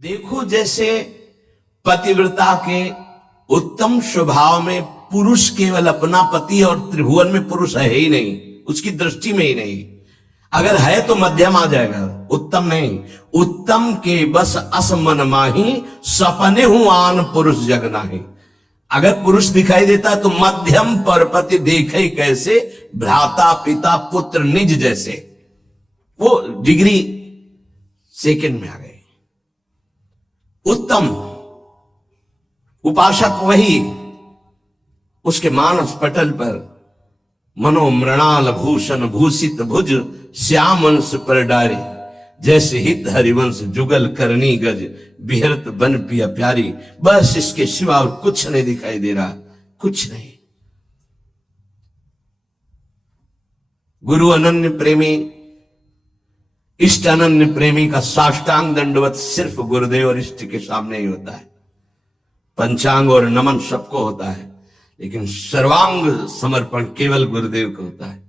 देखो जैसे पतिव्रता के उत्तम स्वभाव में पुरुष केवल अपना पति और त्रिभुवन में पुरुष है ही नहीं, उसकी दृष्टि में ही नहीं। अगर है तो मध्यम आ जाएगा, उत्तम नहीं। उत्तम के बस अस मन माही सपने हूं आन पुरुष जग नाही। अगर पुरुष दिखाई देता तो मध्यम परपति देखे कैसे, भ्राता पिता पुत्र निज जैसे। वो डिग्री सेकंड में आ गए। उत्तम उपासक वही, उसके मानस पटल पर मनोमृणाल भूषण भूषित भुज श्याम अंश पर डारी, जैसे हित हरिवंश जुगल करनी गज बिहरत बन पिया प्यारी। बस इसके सिवा और कुछ नहीं दिखाई दे रहा, कुछ नहीं। गुरु अनन्य प्रेमी, इष्ट अनन्य प्रेमी का साष्टांग दंडवत सिर्फ गुरुदेव और इष्ट के सामने ही होता है। पंचांग और नमन सबको होता है, लेकिन सर्वांग समर्पण केवल गुरुदेव को होता है।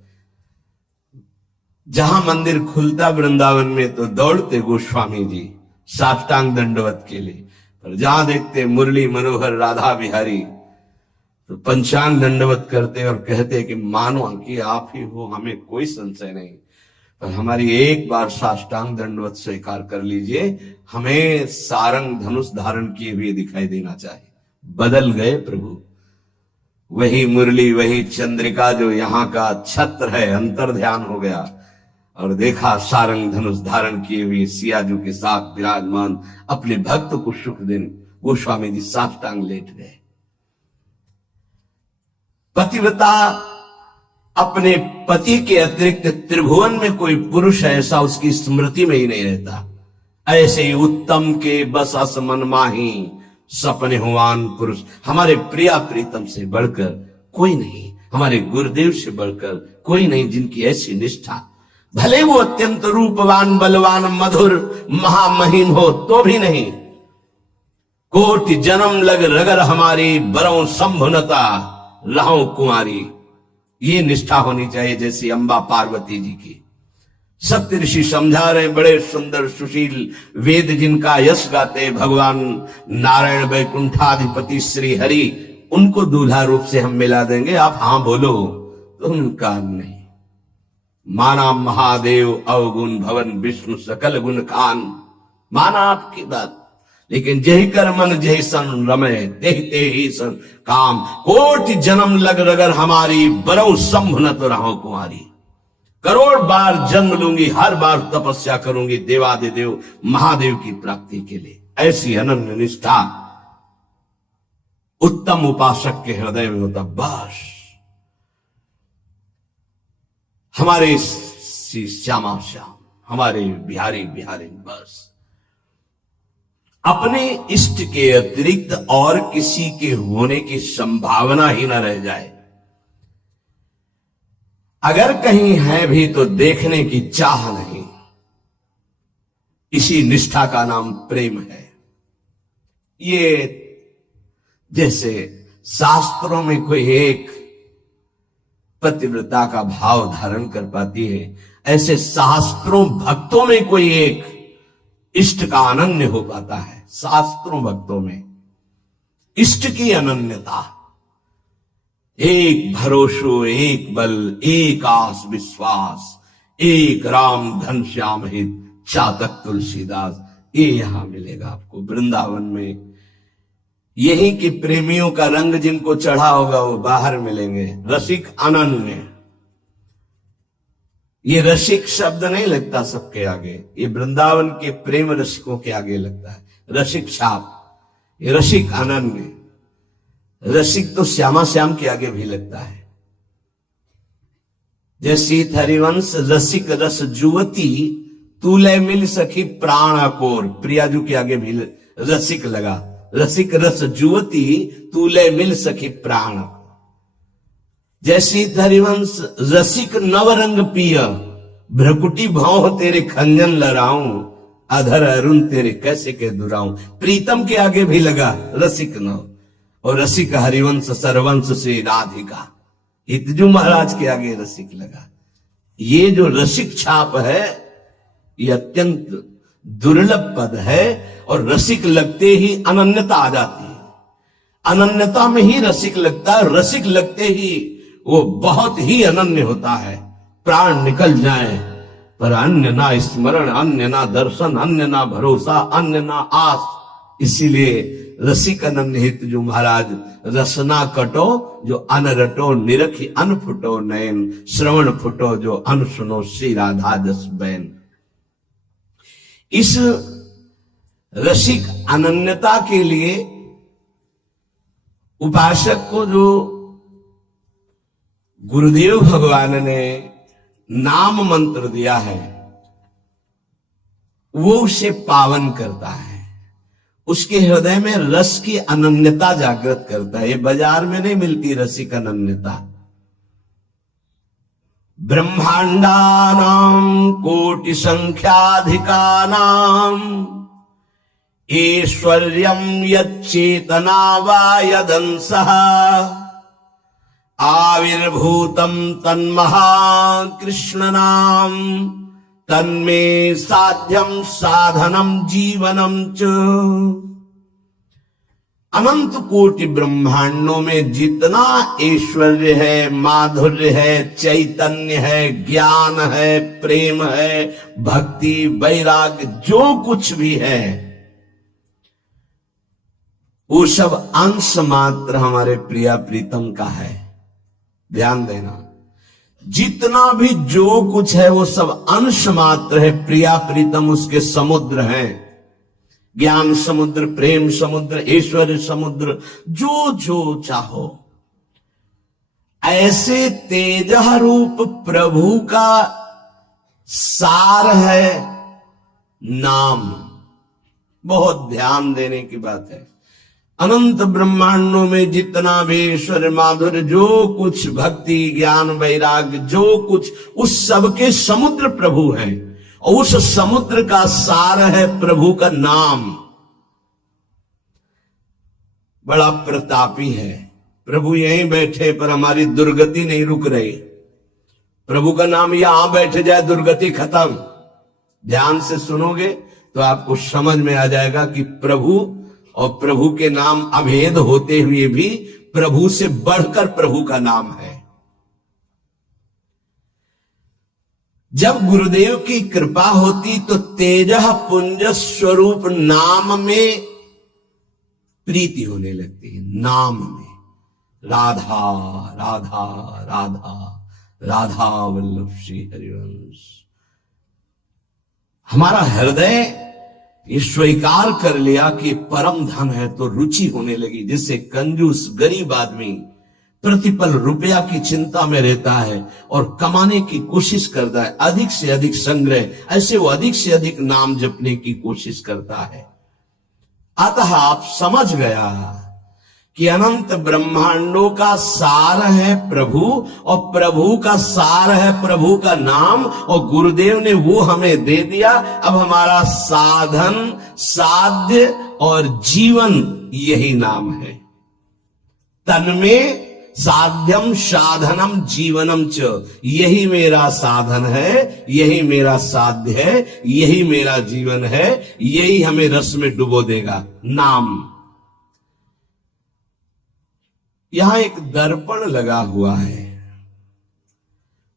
जहां मंदिर खुलता वृंदावन में तो दौड़ते गोस्वामी जी साष्टांग दंडवत के लिए, पर जहां देखते मुरली मनोहर राधा बिहारी तो पंचांग दंडवत करते और कहते कि मानो कि आप ही हो, हमें कोई संशय नहीं, पर हमारी एक बार साष्टांग दंडवत स्वीकार कर लीजिए, हमें सारंग धनुष धारण किए हुए दिखाई देना चाहिए। बदल गए प्रभु, वही मुरली वही चंद्रिका जो यहाँ का छत्र है, अंतर ध्यान हो गया और देखा सारंग धनुष धारण किए हुए सियाजू के साथ विराजमान अपने भक्त को सुख देने गोस्वामी जी साष्टांग लेट गए। पतिव्रता अपने पति के अतिरिक्त त्रिभुवन में कोई पुरुष ऐसा उसकी स्मृति में ही नहीं रहता। ऐसे ही उत्तम के बस अस मन माही सपने हुआन पुरुष। हमारे प्रिया प्रीतम से बढ़कर कोई नहीं, हमारे गुरुदेव से बढ़कर कोई नहीं, जिनकी ऐसी निष्ठा। भले वो अत्यंत रूपवान बलवान मधुर महामहिम हो तो भी नहीं। कोटि जन्म लग रगर हमारी बरौ संभुनता रहो कुंवारी। ये निष्ठा होनी चाहिए जैसी अंबा पार्वती जी की। सत्य ऋषि समझा रहे, बड़े सुंदर सुशील वेद जिनका यश गाते भगवान नारायण वैकुंठाधिपति श्री हरि, उनको दूल्हा रूप से हम मिला देंगे, आप हां बोलो तो उनका नहीं। माना महादेव अवगुण भवन विष्णु सकल गुण खान, माना आपकी बात, लेकिन जही कर मन जही सन रमय ते ही सन काम। कोटि जन्म लग रगर हमारी बरौ संभुनत रहो कुंवारी। करोड़ बार जन्म लूंगी, हर बार तपस्या करूंगी देवादिदेव महादेव की प्राप्ति के लिए। ऐसी अनन्य निष्ठा उत्तम उपासक के हृदय में होता। बस हमारे श्यामा श्याम, हमारे बिहारी बिहारी, बस अपने इष्ट के अतिरिक्त और किसी के होने की संभावना ही न रह जाए। अगर कहीं है भी तो देखने की चाह नहीं। इसी निष्ठा का नाम प्रेम है। ये जैसे शास्त्रों में कोई एक पतिव्रता का भाव धारण कर पाती है, ऐसे शास्त्रों भक्तों में कोई एक इष्ट का अनन्य हो पाता है। शास्त्रों भक्तों में इष्ट की अनन्यता, एक भरोसो एक बल एक आस विश्वास, एक राम घनश्याम हित चातक तुलसीदास, ये यहां मिलेगा आपको वृंदावन में। यही कि प्रेमियों का रंग जिनको चढ़ा होगा वो बाहर मिलेंगे। रसिक अनन्य, ये रसिक शब्द नहीं लगता सबके आगे, ये वृंदावन के प्रेम रसिकों के आगे लगता है। रसिक छाप, ये रसिक अनन्य। रसिक तो श्यामा श्याम के आगे भी लगता है। जैसी हरिवंश रसिक रस जुवती तूले मिल सखी प्राण कोर, प्रियाजू के आगे भी रसिक लगा। रसिक रस जुवती तूले मिल सखी प्राण। जैसी हरिवंश रसिक नवरंग पिय भ्रकुटी भाव तेरे खंजन लड़ाऊं, अधर अरुण तेरे कैसे के दुराऊं। प्रीतम के आगे भी लगा रसिक नव, और रसिक हरिवंश सरवंश से राधिका। हितजू महाराज के आगे रसिक लगा। ये जो रसिक छाप है ये अत्यंत दुर्लभ पद है और रसिक लगते ही अनन्यता आ जाती है। अनन्यता में ही रसिक लगता है, रसिक लगते ही वो बहुत ही अनन्य होता है। प्राण निकल जाए पर अन्य ना स्मरण, अन्य ना दर्शन, अन्य ना भरोसा, अन्य ना आस। इसीलिए रसिक अनन्य हित जो महाराज रसना कटो जो अन रटो, निरखी अन फुटो नयन, श्रवण फुटो जो अन सुनो श्री राधा जस बैन। इस रसिक अनन्यता के लिए उपासक को जो गुरुदेव भगवान ने नाम मंत्र दिया है वो उसे पावन करता है, उसके हृदय में रस की अनन्यता जागृत करता है। ये बाजार में नहीं मिलती रसिक अनन्यता। ब्रह्मांडानां कोटि संख्याधिकानां ऐश्वर्यं यच्चेतना वा यदंसः आविर्भूतं तन्महाकृष्णनाम तन्मे साध्यम साधनम जीवनम च। अनंत कोटि ब्रह्मांडों में जितना ऐश्वर्य है, माधुर्य है, चैतन्य है, ज्ञान है, प्रेम है, भक्ति, वैराग्य, जो कुछ भी है वो सब अंश मात्र हमारे प्रिया प्रीतम का है। ध्यान देना, जितना भी जो कुछ है वो सब अंश मात्र है। प्रिया प्रीतम उसके समुद्र हैं, ज्ञान समुद्र, प्रेम समुद्र, ऐश्वर्य समुद्र, जो जो चाहो। ऐसे तेजः रूप प्रभु का सार है नाम। बहुत ध्यान देने की बात है। अनंत ब्रह्मांडों में जितना भी ईश्वर, माधुर्य, जो कुछ भक्ति, ज्ञान, वैराग्य, जो कुछ, उस सब के समुद्र प्रभु हैं और उस समुद्र का सार है प्रभु का नाम। बड़ा प्रतापी है प्रभु। यहीं बैठे पर हमारी दुर्गति नहीं रुक रही। प्रभु का नाम यहां बैठ जाए दुर्गति खत्म। ध्यान से सुनोगे तो आपको समझ में आ जाएगा कि प्रभु और प्रभु के नाम अभेद होते हुए भी प्रभु से बढ़कर प्रभु का नाम है। जब गुरुदेव की कृपा होती तो तेजः पुंज स्वरूप नाम में प्रीति होने लगती है। नाम में राधा राधा राधा राधा वल्लभ श्री हरिवंश। हमारा हृदय ये स्वीकार कर लिया कि परम धन है तो रुचि होने लगी। जिससे कंजूस गरीब आदमी प्रतिपल रुपया की चिंता में रहता है और कमाने की कोशिश करता है, अधिक से अधिक संग्रह, ऐसे वो अधिक से अधिक नाम जपने की कोशिश करता है। अतः आप समझ गया कि अनंत ब्रह्मांडों का सार है प्रभु और प्रभु का सार है प्रभु का नाम, और गुरुदेव ने वो हमें दे दिया। अब हमारा साधन, साध्य और जीवन यही नाम है। तन्मे साध्यम साधनम जीवनम च। यही मेरा साधन है, यही मेरा साध्य है, यही मेरा जीवन है, यही हमें रस में डुबो देगा। नाम। यहां एक दर्पण लगा हुआ है,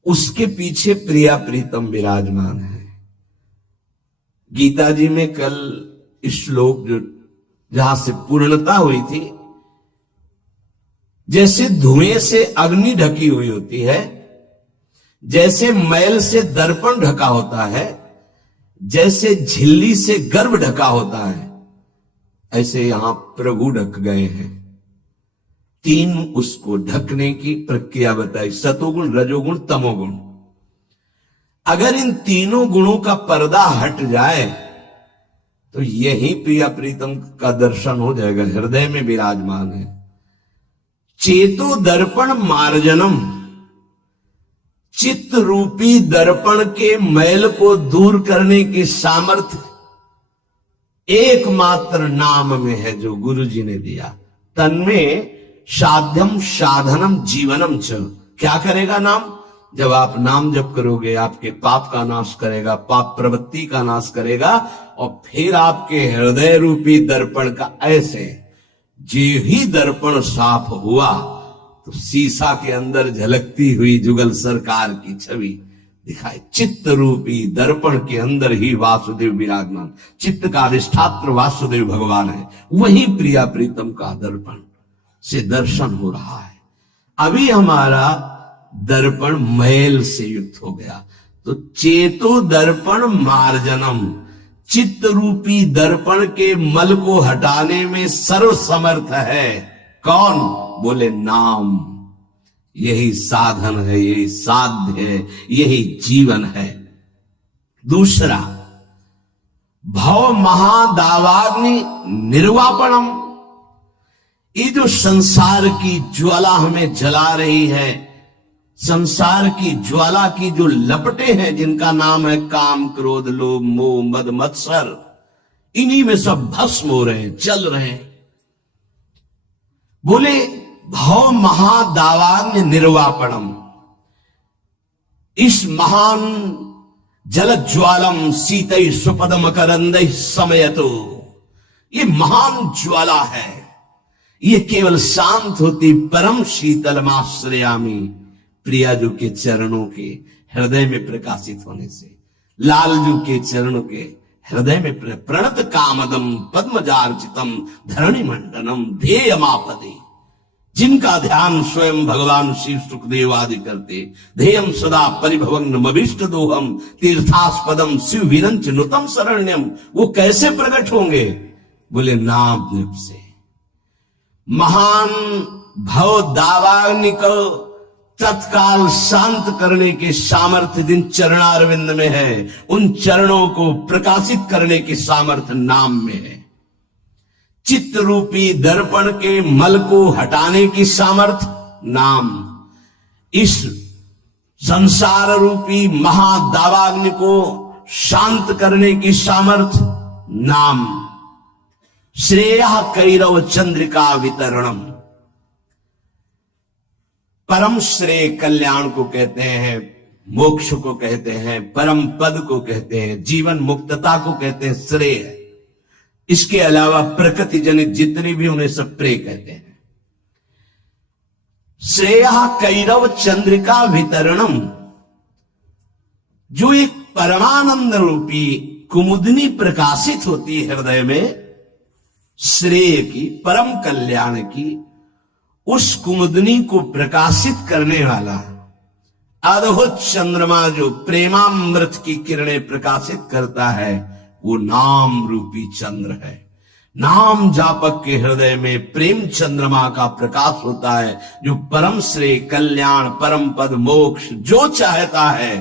उसके पीछे प्रिया प्रीतम विराजमान है। गीता जी में कल श्लोक जो जहां से पूर्णता हुई थी, जैसे धुएं से अग्नि ढकी हुई होती है, जैसे मैल से दर्पण ढका होता है, जैसे झिल्ली से गर्भ ढका होता है, ऐसे यहां प्रभु ढक गए हैं। तीन उसको ढकने की प्रक्रिया बताई, सतोगुण, रजोगुण, तमोगुण। अगर इन तीनों गुणों का पर्दा हट जाए तो यही प्रिया प्रीतम का दर्शन हो जाएगा। हृदय में विराजमान है। चेतो दर्पण मार्जनम। चित्त रूपी दर्पण के मैल को दूर करने की सामर्थ्य एकमात्र नाम में है जो गुरु जी ने दिया। तन्मे साध्यम साधनम जीवनम च। क्या करेगा नाम? जब आप नाम जप करोगे आपके पाप का नाश करेगा, पाप प्रवृत्ति का नाश करेगा, और फिर आपके हृदय रूपी दर्पण का ऐसे जे ही दर्पण साफ हुआ तो शीशा के अंदर झलकती हुई जुगल सरकार की छवि दिखाई। चित्त रूपी दर्पण के अंदर ही वासुदेव विराजमान, चित्त का अधिष्ठात्र वासुदेव भगवान है, वही प्रिया प्रीतम का दर्पण से दर्शन हो रहा है। अभी हमारा दर्पण मैल से युक्त हो गया, तो चेतो दर्पण मार्जनम, चित्त रूपी दर्पण के मल को हटाने में सर्व समर्थ है कौन? बोले नाम। यही साधन है, यही साध्य है, यही जीवन है। दूसरा, भव महादावाग्नि निर्वापणम, ये जो संसार की ज्वाला हमें जला रही है, संसार की ज्वाला की जो लपटे हैं जिनका नाम है काम क्रोध लोभ मोह मद मत्सर, इन्हीं में सब भस्म हो रहे हैं, चल रहे हैं। बोले भव महादावाग्नि निर्वापणम, इस महान जल ज्वालम सीतै सुपदम करंदै समयतो, ये महान ज्वाला है, ये केवल शांत होती परम शीतलमाश्रयामी, प्रियाजू के चरणों के हृदय में प्रकाशित होने से, लालजू के चरणों के हृदय में प्रणत कामदम पद्मजार्चितम धरणि मंडनम ध्येयमापदे, जिनका ध्यान स्वयं भगवान श्री सुखदेव आदि करते, ध्येयम सदा परिभवग्नमभीष्ट दोहम तीर्थास्पदम शिव विरंच नुतम शरण्यम, वो कैसे प्रकट होंगे? बोले नाम जप से। महान भव दावाग्नि को तत्काल शांत करने के सामर्थ्य जिन चरणारविंद में है, उन चरणों को प्रकाशित करने की सामर्थ्य नाम में है। चित्त रूपी दर्पण के मल को हटाने की सामर्थ्य नाम, इस संसार रूपी महादावाग्नि को शांत करने की सामर्थ्य नाम। श्रेय कैरव चंद्रिका वितरणम, परम श्रेय कल्याण को कहते हैं, मोक्ष को कहते हैं, परम पद को कहते हैं, जीवन मुक्तता को कहते हैं श्रेय। इसके अलावा प्रकृति जनित जितनी भी उन्हें सब प्रेय कहते हैं। श्रेय कैरव चंद्रिका वितरणम, जो एक परमानंद रूपी कुमुदनी प्रकाशित होती है हृदय में, श्रेय की, परम कल्याण की, उस कुमुदनी को प्रकाशित करने वाला अद्भुत चंद्रमा जो प्रेमामृत की किरणें प्रकाशित करता है, वो नाम रूपी चंद्र है। नाम जापक के हृदय में प्रेम चंद्रमा का प्रकाश होता है, जो परम श्रेय कल्याण परम पद मोक्ष जो चाहता है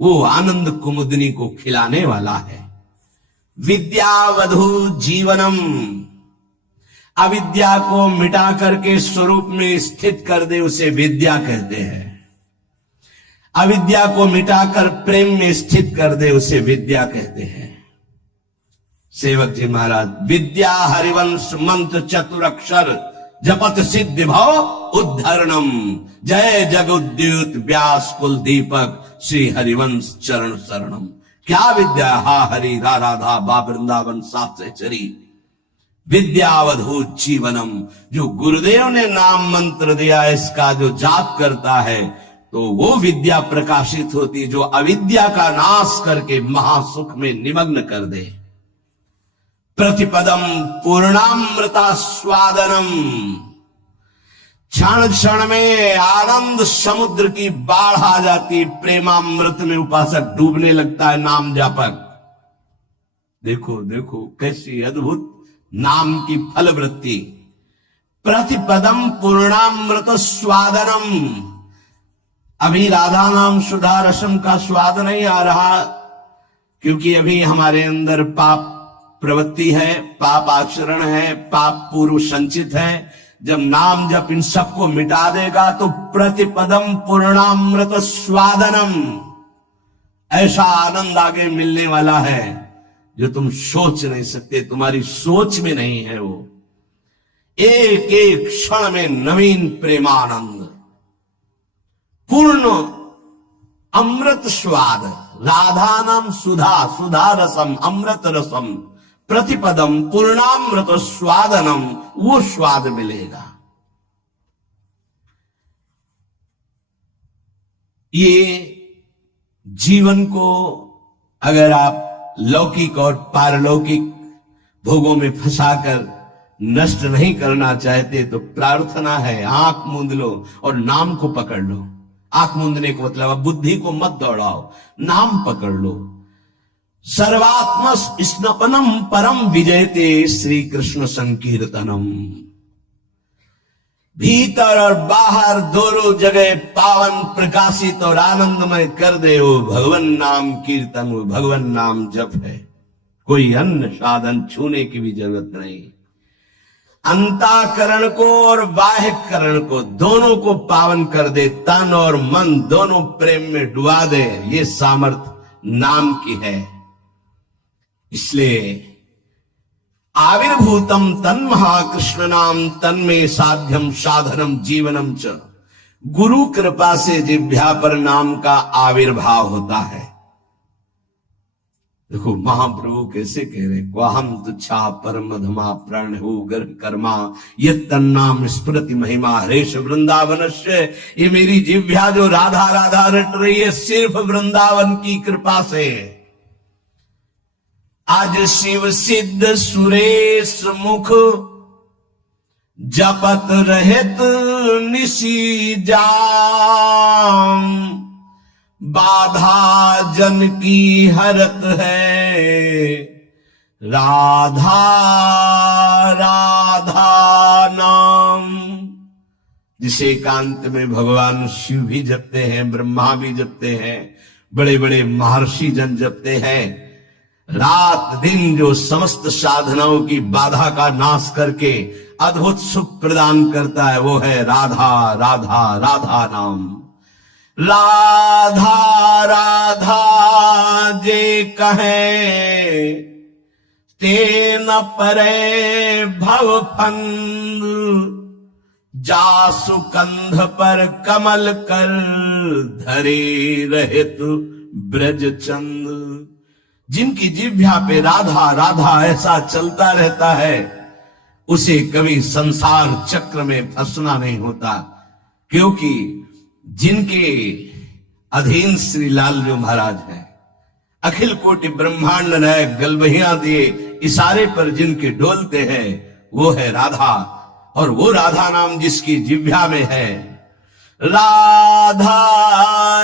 वो आनंद कुमुदनी को खिलाने वाला है। विद्यावधु जीवनम, अविद्या को मिटा करके स्वरूप में स्थित कर दे उसे विद्या कहते हैं। अविद्या को मिटाकर प्रेम में स्थित कर दे उसे विद्या कहते हैं। सेवक जी महाराज, विद्या हरिवंश मंत्र चतुरक्षर जपत सिद्धि भव उद्धरणम, जय जगुद्युत व्यास कुल दीपक श्री हरिवंश चरण शरणम। क्या विद्या? हा हरि रा राधा बा वृंदावन सात से चरी, विद्यावधूत जीवनम, जो गुरुदेव ने नाम मंत्र दिया इसका जो जाप करता है तो वो विद्या प्रकाशित होती, जो अविद्या का नाश करके महासुख में निमग्न कर दे। प्रतिपदम पूर्णामृता स्वादनम, क्षण क्षण में आनंद समुद्र की बाढ़ आ जाती, प्रेमामृत में उपासक डूबने लगता है नाम जापक। देखो देखो कैसी अद्भुत नाम की फलवृत्ति। प्रतिपदम पूर्णामृत स्वादनम, अभी राधा नाम सुधा रसम का स्वाद नहीं आ रहा, क्योंकि अभी हमारे अंदर पाप प्रवृत्ति है, पाप आचरण है, पाप पूर्व संचित है। जब नाम जब इन सबको मिटा देगा तो प्रतिपदम पूर्णामृत स्वादनम, ऐसा आनंद आगे मिलने वाला है जो तुम सोच नहीं सकते, तुम्हारी सोच में नहीं है। वो एक एक क्षण में नवीन प्रेमानंद, पूर्ण अमृत स्वाद, राधा नाम सुधा, सुधा रसम, अमृत रसम, प्रतिपदम पूर्णामृत स्वादनम, वो स्वाद मिलेगा। ये जीवन को अगर आप लौकिक और पारलौकिक भोगों में फंसाकर नष्ट नहीं करना चाहते तो प्रार्थना है, आंख मूंद लो और नाम को पकड़ लो। आंख मूंदने को मतलब बुद्धि को मत दौड़ाओ, नाम पकड़ लो। सर्वात्म स्नपनम परम विजयते श्री कृष्ण संकीर्तनम। भीतर और बाहर दोनों जगह पावन प्रकाशित और आनंदमय कर दे वो भगवान नाम कीर्तन, वो भगवान नाम जप है। कोई अन्य साधन छूने की भी जरूरत नहीं। अंतःकरण को और बाह्यकरण को दोनों को पावन कर दे, तन और मन दोनों प्रेम में डुबा दे, ये सामर्थ्य नाम की है। इसलिए आविर्भूतम तन्महाकृष्ण नाम तन्मे साध्यम साधनम जीवनम च। गुरु कृपा से जिह्वा पर नाम का आविर्भाव होता है। देखो महाप्रभु कैसे कह रहे, क्वाहम तुच्छा परम धमा प्राण हो गर्भ कर्मा ये तन्नाम स्मृति महिमा हरेश वृंदावन से। ये मेरी जिह्वा जो राधा राधा रट रही है सिर्फ वृंदावन की कृपा से। आज शिव सिद्ध सुरेश मुख जपत रहत निशी जाम। बाधा जन की हरत है राधा राधा नाम। जिसे एकांत में भगवान शिव भी जपते हैं, ब्रह्मा भी जपते हैं, बड़े बड़े महर्षि जन जपते हैं। रात दिन जो समस्त साधनाओं की बाधा का नाश करके अद्भुत सुख प्रदान करता है वो है राधा राधा राधा नाम। राधा राधा जे कहे ते न परे भव फंद। जासु कंध पर कमल कर धरे रहित ब्रज चंद। जिनकी जिह्वा पे राधा राधा ऐसा चलता रहता है उसे कभी संसार चक्र में फंसना नहीं होता, क्योंकि जिनके अधीन श्री लालजू महाराज हैं, अखिल कोटि ब्रह्मांड नायक गलबहियां दिए इशारे पर जिनके डोलते हैं वो है राधा। और वो राधा नाम जिसकी जिह्वा में है, राधा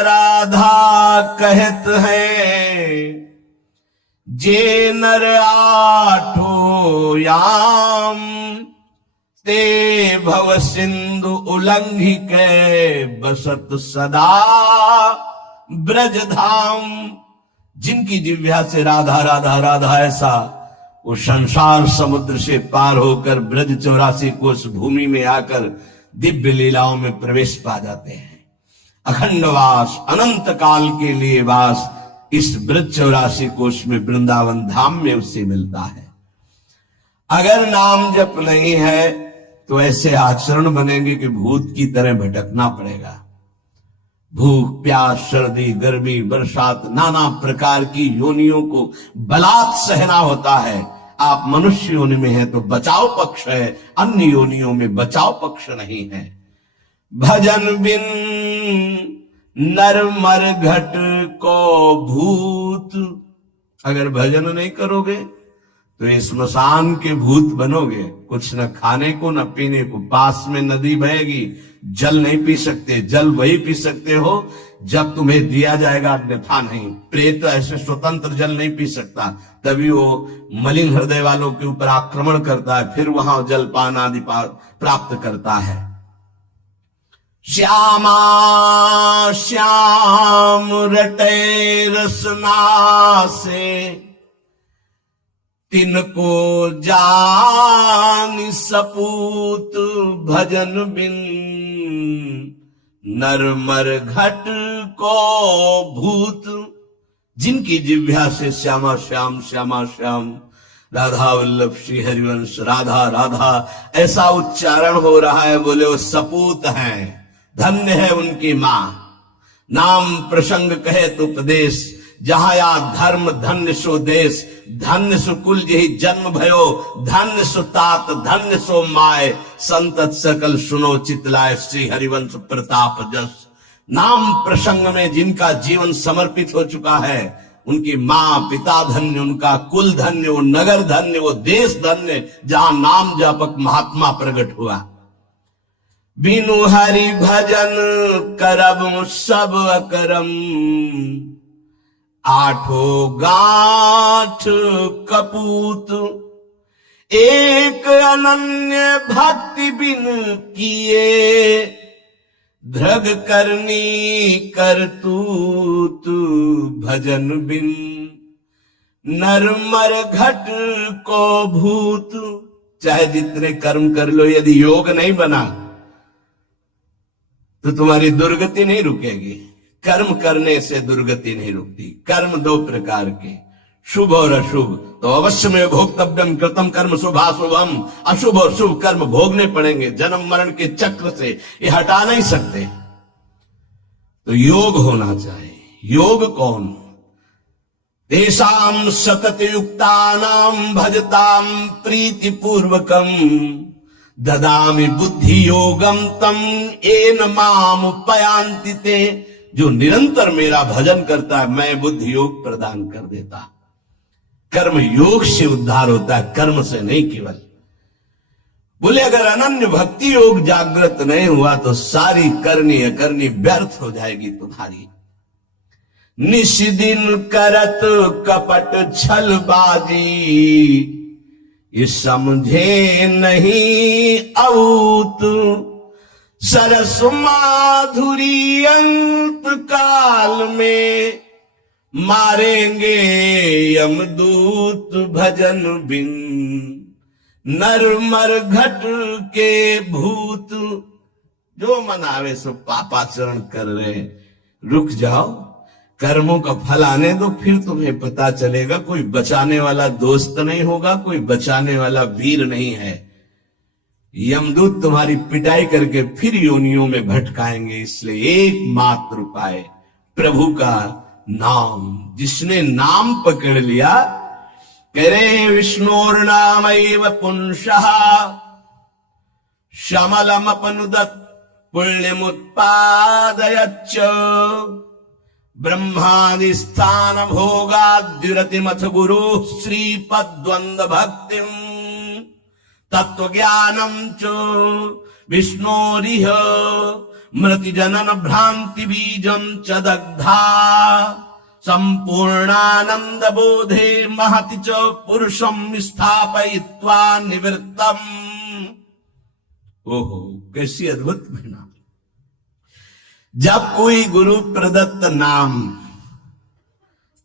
राधा कहत है जे नर आठो याम। ते भव सिंधु उल्लंघि के बसत सदा ब्रज धाम। जिनकी जिह्वा से राधा राधा राधा ऐसा वो संसार समुद्र से पार होकर ब्रज 84 कोस भूमि में आकर दिव्य लीलाओं में प्रवेश पा जाते हैं। अखंड वास, अनंत काल के लिए वास इस ब्रज 84 कोष में वृंदावन धाम में उससे मिलता है। अगर नाम जप नहीं है तो ऐसे आचरण बनेंगे कि भूत की तरह भटकना पड़ेगा। भूख प्यास सर्दी गर्मी बरसात नाना प्रकार की योनियों को बलात् सहना होता है। आप मनुष्य योनि में हैं तो बचाव पक्ष है, अन्य योनियों में बचाव पक्ष नहीं है। भजन बिन नर मर घट को भूत। अगर भजन नहीं करोगे तो ये स्मशान के भूत बनोगे। कुछ न खाने को न पीने को, पास में नदी बहेगी, जल नहीं पी सकते। जल वही पी सकते हो जब तुम्हें दिया जाएगा, अन्यथा नहीं। प्रेत ऐसे स्वतंत्र जल नहीं पी सकता, तभी वो मलिन हृदय वालों के ऊपर आक्रमण करता है, फिर वहां जलपान आदि प्राप्त करता है। श्यामा श्याम रटे रसना से तिनको जान सपूत। भजन बिन नरमर घट को भूत। जिनकी जिह्वा से श्यामा श्याम श्यामा श्याम राधा वल्लभ श्री हरिवंश राधा राधा ऐसा उच्चारण हो रहा है, बोले वो सपूत हैं, धन्य है उनकी मां। नाम प्रसंग कहे तो उपदेश, जहां या धर्म धन्य सो देश, धन्य सो कुल यही जन्म भयो, धन्य सो तात धन्य सो माय, संतत सकल सुनो चितलाय, श्री हरिवंश प्रताप जस। नाम प्रसंग में जिनका जीवन समर्पित हो चुका है, उनकी मां पिता धन्य, उनका कुल धन्य, वो नगर धन्य, वो देश धन्य, जहां नाम जापक महात्मा प्रकट हुआ। बिनु हरि भजन करब सब अकरम, आठो गांठ कपूत, एक अनन्य भक्ति बिन किए, धृग करनी करतूत भजन बिन, नरमर घट को भूत। चाहे जितने कर्म कर लो, यदि योग नहीं बना तो तुम्हारी दुर्गति नहीं रुकेगी। कर्म करने से दुर्गति नहीं रुकती। कर्म दो प्रकार के, शुभ और अशुभ। तो अवश्य में भोक्तव्यम कृतम कर्म शुभाशुभम, अशुभ और शुभ कर्म भोगने पड़ेंगे। जन्म मरण के चक्र से ये हटा नहीं सकते। तो योग होना चाहिए। योग कौन? तेषाम सतत युक्तानाम भजताम प्रीति पूर्वकम, ददामि बुद्धि योगम तम येन माम पयांति ते। जो निरंतर मेरा भजन करता है, मैं बुद्धि योग प्रदान कर देता। कर्म योग से उद्धार होता है, कर्म से नहीं केवल। बोले अगर अनन्य भक्ति योग जागृत नहीं हुआ तो सारी करनी अकरनी व्यर्थ हो जाएगी तुम्हारी। निश दिन करत कपट छलबाजी, ये समझे नहीं अऊत। सरस माधुरी अंत काल में, मारेंगे यमदूत भजन बिन। नरमर घट के भूत। जो मन आवे सो पापाचरण कर रहे, रुक जाओ, कर्मों का फल आने दो, फिर तुम्हें पता चलेगा। कोई बचाने वाला दोस्त नहीं होगा, कोई बचाने वाला वीर नहीं है। यमदूत तुम्हारी पिटाई करके फिर योनियों में भटकाएंगे। इसलिए एकमात्र उपाय प्रभु का नाम। जिसने नाम पकड़ लिया, करे विष्णुर नामैव पुंसः, शमलमपनुदत् पुण्यमुत्पादयच्च। ब्रह्मादि स्थान भोगाद्युरतिमथ गुरु श्रीपद्वंद भक्तिम। तत्वज्ञानम च विष्णोरिह मृति जनन भ्रांति बीजम च दग्धा। संपूर्णानंद बोधे महति च पुरुषम स्थापयित्वा निवृत्तम। ओहो, कैसी अद्भुत घटना। जब कोई गुरु प्रदत्त नाम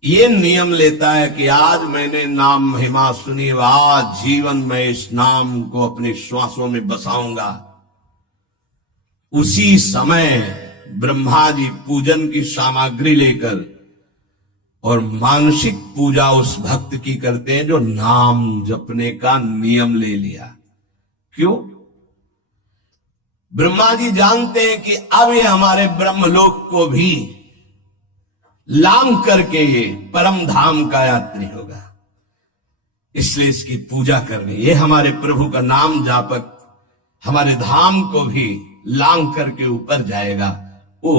ये नियम लेता है कि आज मैंने नाम महिमा सुनी, आज जीवन में इस नाम को अपने श्वासों में बसाऊंगा, उसी समय ब्रह्मा जी पूजन की सामग्री लेकर और मानसिक पूजा उस भक्त की करते हैं जो नाम जपने का नियम ले लिया। क्यों? ब्रह्मा जी जानते हैं कि अब ये हमारे ब्रह्मलोक को भी लांग करके ये परम धाम का यात्री होगा, इसलिए इसकी पूजा करनी। ये हमारे प्रभु का नाम जापक हमारे धाम को भी लांग करके ऊपर जाएगा। वो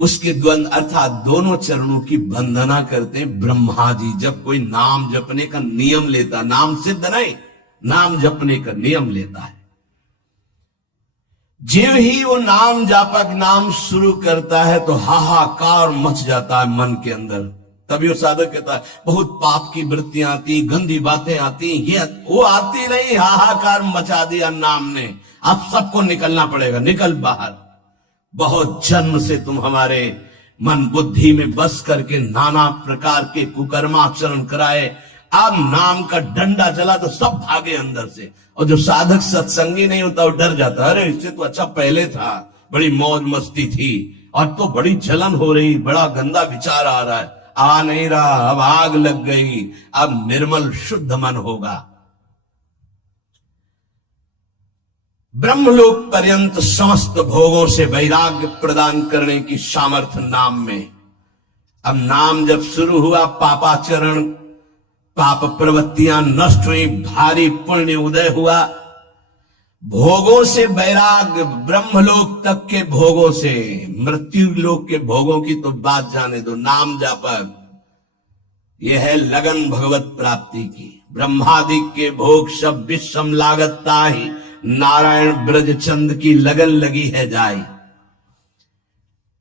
उसके द्वंद अर्थात दोनों चरणों की वंदना करते हैं ब्रह्मा जी। जब कोई नाम जपने का नियम लेता, नाम सिद्ध नहीं, नाम जपने का नियम लेता है, ज्यों ही वो नाम जापक नाम शुरू करता है तो हाहाकार मच जाता है मन के अंदर। तभी वो साधक कहता है बहुत पाप की वृत्तियां आती, गंदी बातें आती, ये वो आती नहीं, हाहाकार मचा दिया नाम ने। अब सबको निकलना पड़ेगा, निकल बाहर। बहुत जन्म से तुम हमारे मन बुद्धि में बस करके नाना प्रकार के कुकर्माचरण कराए, अब नाम का डंडा चला तो सब भागे अंदर से। और जो साधक सत्संगी नहीं होता वो डर जाता, अरे इससे तो अच्छा पहले था, बड़ी मौज मस्ती थी, और तो बड़ी जलन हो रही, बड़ा गंदा विचार आ रहा है। आ नहीं रहा, अब आग लग गई, अब निर्मल शुद्ध मन होगा। ब्रह्मलोक पर्यंत समस्त भोगों से वैराग्य प्रदान करने की सामर्थ्य नाम में। अब नाम जब शुरू हुआ, पापाचरण, पाप प्रवृत्तियां नष्ट हुई, भारी पुण्य उदय हुआ, भोगों से वैराग्य, ब्रह्मलोक तक के भोगों से, मृत्यु लोक के भोगों की तो बात जाने दो। नाम जापक यह है लगन भगवत प्राप्ति की। ब्रह्मादि के भोग सब विषम लागता ही, नारायण ब्रज चंद की लगन लगी है जाई।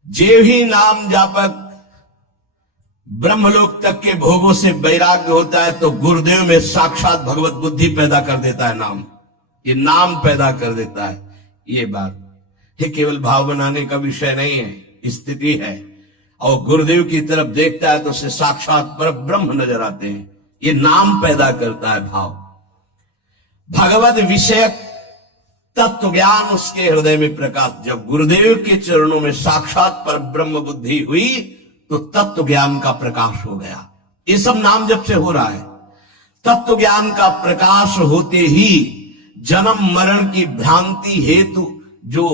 जे ही नाम जापक ब्रह्मलोक तक के भोगों से वैराग्य होता है तो गुरुदेव में साक्षात भगवत बुद्धि पैदा कर देता है। नाम, ये नाम पैदा कर देता है। ये बात ये केवल भाव बनाने का विषय नहीं है, स्थिति है। और गुरुदेव की तरफ देखता है तो उसे साक्षात पर ब्रह्म नजर आते हैं। ये नाम पैदा करता है भाव। भगवत विषयक तत्व ज्ञान उसके हृदय में प्रकाश। जब गुरुदेव के चरणों में साक्षात पर ब्रह्म बुद्धि हुई तो तत्व ज्ञान का प्रकाश हो गया। ये सब नाम जब से हो रहा है। तत्व ज्ञान का प्रकाश होते ही जन्म मरण की भ्रांति हेतु जो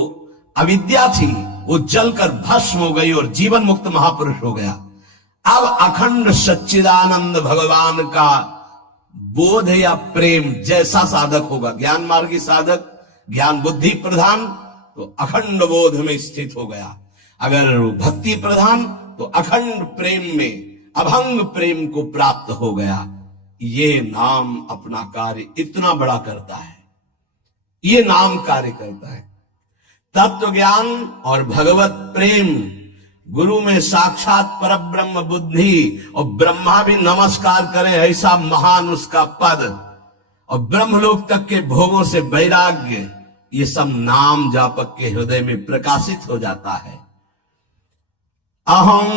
अविद्या थी वो जलकर भस्म हो गई और जीवन मुक्त महापुरुष हो गया। अब अखंड सच्चिदानंद भगवान का बोध या प्रेम जैसा साधक होगा, ज्ञान मार्गी साधक, ज्ञान बुद्धि प्रधान, तो अखंड बोध में स्थित हो गया। अगर भक्ति प्रधान तो अखंड प्रेम में, अभंग प्रेम को प्राप्त हो गया। ये नाम अपना कार्य इतना बड़ा करता है। ये नाम कार्य करता है। तत्व ज्ञान और भगवत प्रेम, गुरु में साक्षात पर ब्रह्म बुद्धि, और ब्रह्मा भी नमस्कार करे ऐसा महान उसका पद, और ब्रह्मलोक तक के भोगों से वैराग्य, ये सब नाम जापक के हृदय में प्रकाशित हो जाता है। अहं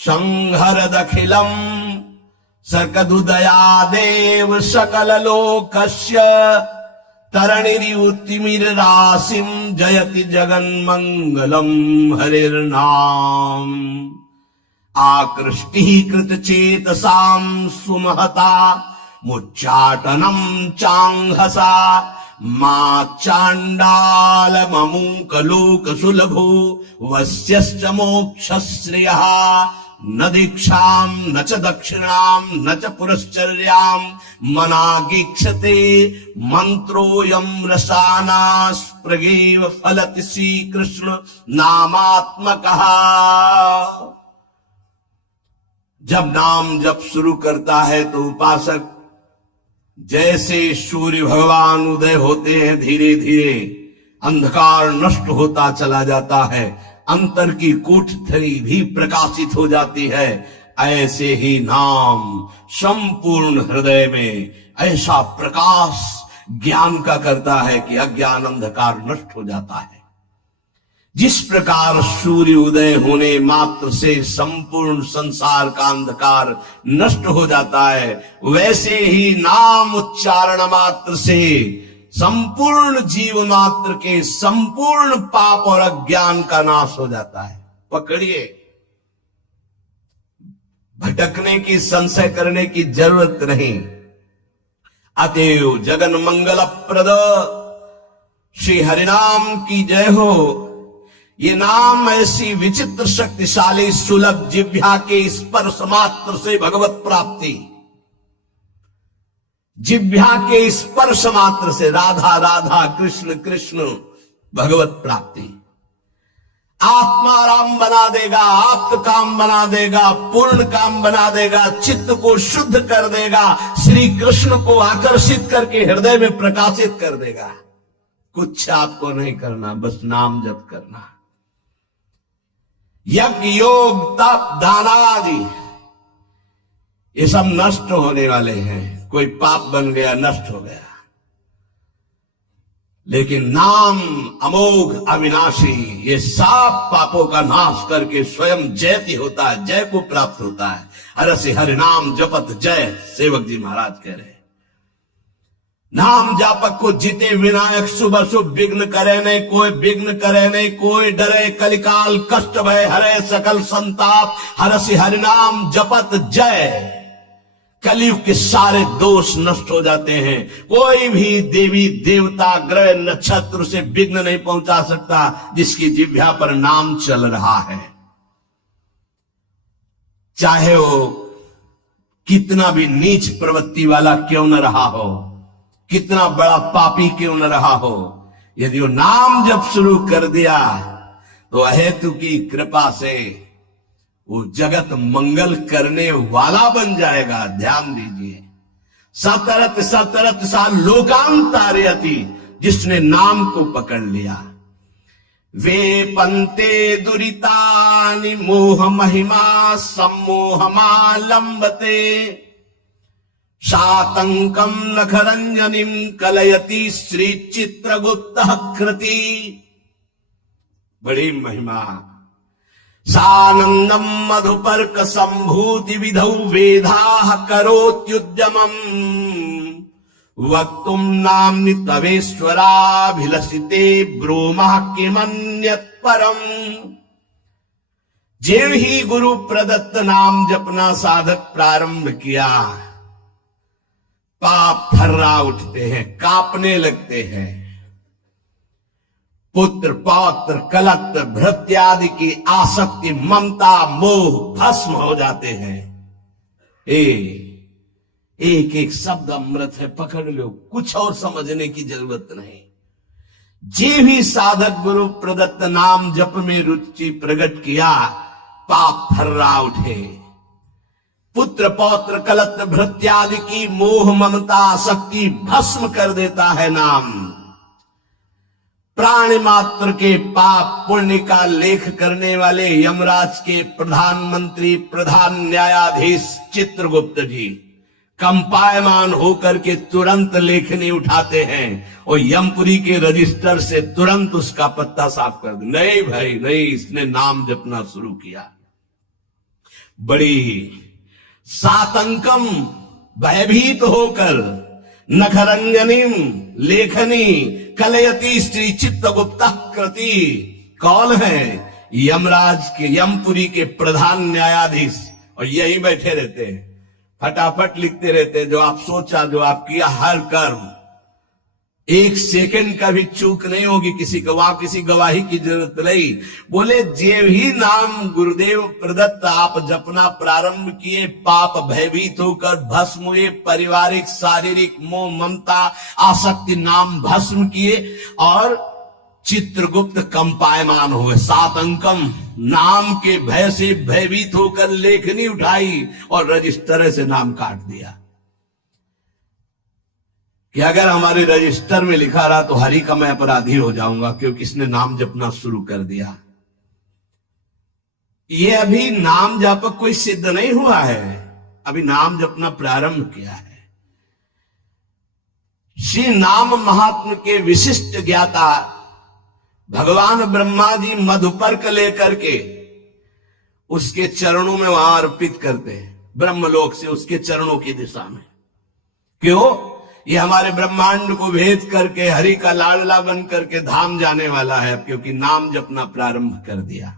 संहरदखिलम सकदुदयादेव सकल लोकस्य तरणिरितिमिरासिम जयति जगन्मंगलम हरिर्नाम। आकृष्टि कृत चेतसाम सुमहता मुच्चाटनम चांघसा मा चांडाल ममूकलोक सुलभो वस्यश्च मोक्षश्रियः न दीक्षाम न च दक्षिणाम न च पुरश्चर्याम मनागीक्षते मंत्रोयम रसाना स्प्रगेव फलति श्री कृष्ण नामात्मकः। जब नाम जप शुरू करता है तो उपासक जैसे सूर्य भगवान उदय होते हैं, धीरे धीरे अंधकार नष्ट होता चला जाता है, अंतर की कोठरी भी प्रकाशित हो जाती है। ऐसे ही नाम संपूर्ण हृदय में ऐसा प्रकाश ज्ञान का करता है कि अज्ञान अंधकार नष्ट हो जाता है। जिस प्रकार सूर्य उदय होने मात्र से संपूर्ण संसार का अंधकार नष्ट हो जाता है, वैसे ही नाम उच्चारण मात्र से संपूर्ण जीव मात्र के संपूर्ण पाप और अज्ञान का नाश हो जाता है। पकड़िए, भटकने की, संशय करने की जरूरत नहीं। अतएव जगन मंगल प्रद श्री हरिनाम की जय हो। ये नाम ऐसी विचित्र शक्तिशाली सुलभ जिह्वा के स्पर्श मात्र से भगवत प्राप्ति, जिह्वा के स्पर्श मात्र से राधा राधा कृष्ण कृष्ण भगवत प्राप्ति आत्मा राम बना देगा, आप्त काम बना देगा, पूर्ण काम बना देगा, चित्त को शुद्ध कर देगा, श्री कृष्ण को आकर्षित करके हृदय में प्रकाशित कर देगा। कुछ आपको नहीं करना, बस नाम जप करना। यज्ञ योग तप दान आदि ये सब नष्ट होने वाले हैं। कोई पाप बन गया, नष्ट हो गया, लेकिन नाम अमोघ अविनाशी ये सब पापों का नाश करके स्वयं जयति होता है, जय को प्राप्त होता है। हरसि हरि नाम जपत जय, सेवक जी महाराज कह रहे हैं। नाम जापक को जीते विनायक शुभ शुभ विघ्न करे नहीं, कोई विघ्न करे नहीं, कोई डरे कलिकाल कष्ट भय हरे सकल संताप। हरसि हरि नाम जपत जय, कलयुग के सारे दोष नष्ट हो जाते हैं। कोई भी देवी देवता ग्रह नक्षत्र से विघ्न नहीं पहुंचा सकता जिसकी जिह्वा पर नाम चल रहा है। चाहे वो कितना भी नीच प्रवृत्ति वाला क्यों न रहा हो, कितना बड़ा पापी क्यों न रहा हो, यदि वो नाम जब शुरू कर दिया तो अहेतु की कृपा से वो जगत मंगल करने वाला बन जाएगा। ध्यान दीजिए, सतरत सतरत सा लोकांतारयति, जिसने नाम को पकड़ लिया। वे पंते दुरितानि मोह महिमा सम्मोहमालंबते, शातंकम नखरंजनिम कलयति श्री चित्रगुप्त कृति। बड़ी महिमा। सानंदम मधुपर्क संभूति विधौ वेदाः करोत्युद्यमम्, वक्तुम नाम्नि तवेश्वराभिलषिते ब्रूमः किमन्यत् परम्। जेव ही गुरु प्रदत्त नाम जपना साधक प्रारंभ किया, पाप थर्रा उठते हैं, कांपने लगते हैं। पुत्र पौत्र कलत्र भृत्यादि की आसक्ति ममता मोह भस्म हो जाते हैं। एक एक शब्द अमृत है, पकड़ लो, कुछ और समझने की जरूरत नहीं। जे भी साधक गुरु प्रदत्त नाम जप में रुचि प्रकट किया, पाप थर्रा उठे। पुत्र पौत्र कलत्र भृत्यादि की मोह ममता आसक्ति भस्म कर देता है नाम। प्राणी मात्र के पाप पुण्य का लेख करने वाले यमराज के प्रधानमंत्री प्रधान न्यायाधीश चित्रगुप्त जी कंपायमान होकर के तुरंत लेखनी उठाते हैं और यमपुरी के रजिस्टर से तुरंत उसका पत्ता साफ कर दे। नहीं भाई नहीं, इसने नाम जपना शुरू किया। बड़ी सातंकम भयभीत होकर नखरंजनिम लेखनी कलयति श्री चित्रगुप्त कृति। कौन है? यमराज के यमपुरी के प्रधान न्यायाधीश, और यही बैठे रहते हैं, फटाफट लिखते रहते हैं। जो आप सोचा, जो आप किया, हर कर्म एक सेकंड का भी चूक नहीं होगी किसी को, वहां किसी गवाही की जरूरत नहीं। बोले जे भी नाम गुरुदेव प्रदत्त आप जपना प्रारंभ किए, पाप भयभीत होकर भस्म हुए, पारिवारिक शारीरिक मोह ममता आसक्ति नाम भस्म किए और चित्रगुप्त कंपायमान हुए। सातंकम नाम के भय से भयभीत होकर लेखनी उठाई और रजिस्टर से नाम काट दिया कि अगर हमारे रजिस्टर में लिखा रहा तो हरि का मैं अपराधी हो जाऊंगा, क्योंकि इसने नाम जपना शुरू कर दिया। ये अभी नाम जापक कोई सिद्ध नहीं हुआ है, अभी नाम जपना प्रारंभ किया है। श्री नाम महात्म के विशिष्ट ज्ञाता भगवान ब्रह्मा जी मधुपर्क लेकर के उसके चरणों में वहां अर्पित करते हैं, ब्रह्मलोक से उसके चरणों की दिशा में। क्यों? ये हमारे ब्रह्मांड को भेद करके हरि का लाडला बन करके धाम जाने वाला है, क्योंकि नाम जपना प्रारंभ कर दिया।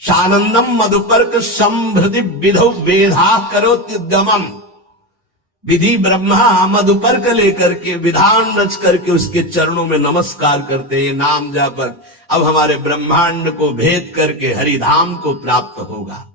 सानंदम मधुपर्क संभृति विधौ वेधा करोत्युद्यमम्। विधि ब्रह्मा मधुपर्क लेकर के विधान रच करके उसके चरणों में नमस्कार करते हैं। नाम जापक अब हमारे ब्रह्मांड को भेद करके हरिधाम को प्राप्त होगा।